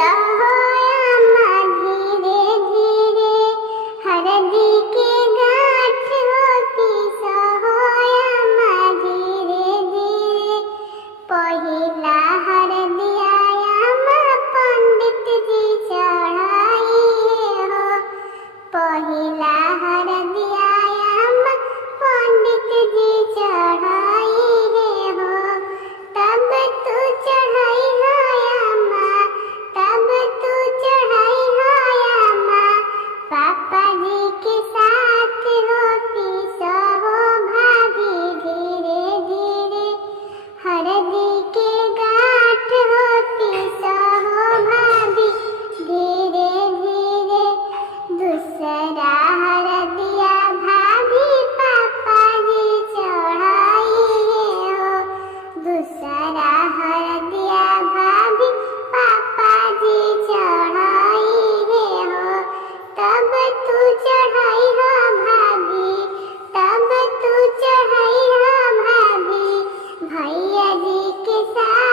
सहोयामा धीरे धीरे हरदी के गाँठ होती सहोयामा धीरे धीरे पहिला हरदियायामा पंडित जी चढ़ाई हो पहिला हरदियायामा पंडित जी चढ़ाई हो तब तू चढ़ाई हायामा तब तू चढ़ाई हायामा पापा जी के साथ होती सहो भाभी धीरे धीरे हरदी के गाँठ होती सहो भाभी धीरे धीरे दूसरा हरदिया भाभी पापा जी चढ़ाई हो दूसरा हरदिया भाभी पापा जी चढ़ाई हो तब तू चढ़ाई हो भाभी तब तू चढ़ाई हो भाभी भैया जी के साथ